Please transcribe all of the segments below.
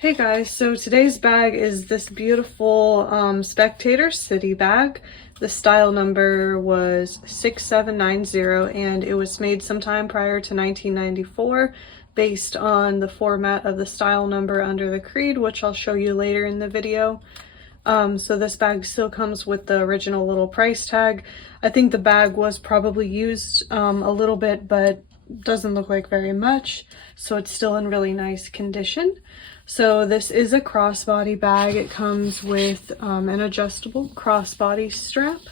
Hey guys, so today's bag is this beautiful Spectator City bag. The style number was 6790 and it was made sometime prior to 1994 based on the format of the style number under the creed, which I'll show you later in the video. So this bag still comes with the original little price tag. I think the bag was probably used a little bit, but doesn't look like very much, so it's still in really nice condition. So this is a crossbody bag. It comes with an adjustable crossbody strap.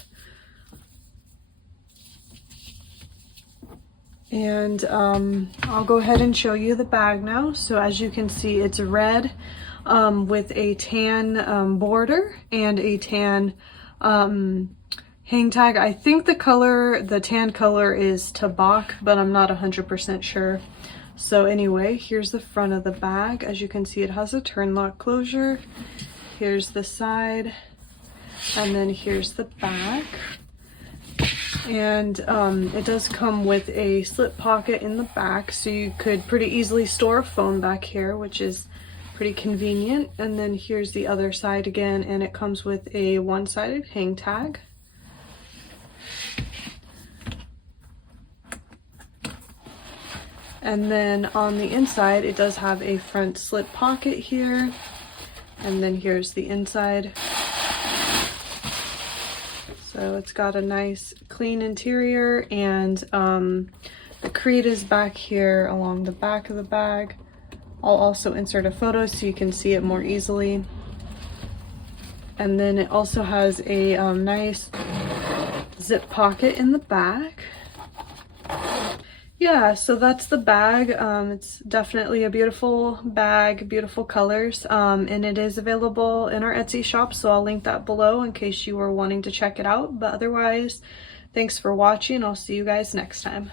And I'll go ahead and show you the bag now. So as you can see, it's red with a tan border and a tan hang tag. I think the tan color is Tabac, but I'm not 100% sure. So anyway, here's the front of the bag. As you can see, it has a turn lock closure. Here's the side, and then here's the back. And it does come with a slip pocket in the back, so you could pretty easily store a phone back here, which is pretty convenient. And then here's the other side again, and it comes with a one-sided hang tag. And then on the inside, it does have a front slip pocket here. And then here's the inside. So it's got a nice clean interior, and the creed is back here along the back of the bag. I'll also insert a photo so you can see it more easily. And then it also has a nice zip pocket in the back. Yeah, so that's the bag. It's definitely a beautiful bag, beautiful colors, and it is available in our Etsy shop, so I'll link that below in case you were wanting to check it out. But otherwise, thanks for watching. I'll see you guys next time.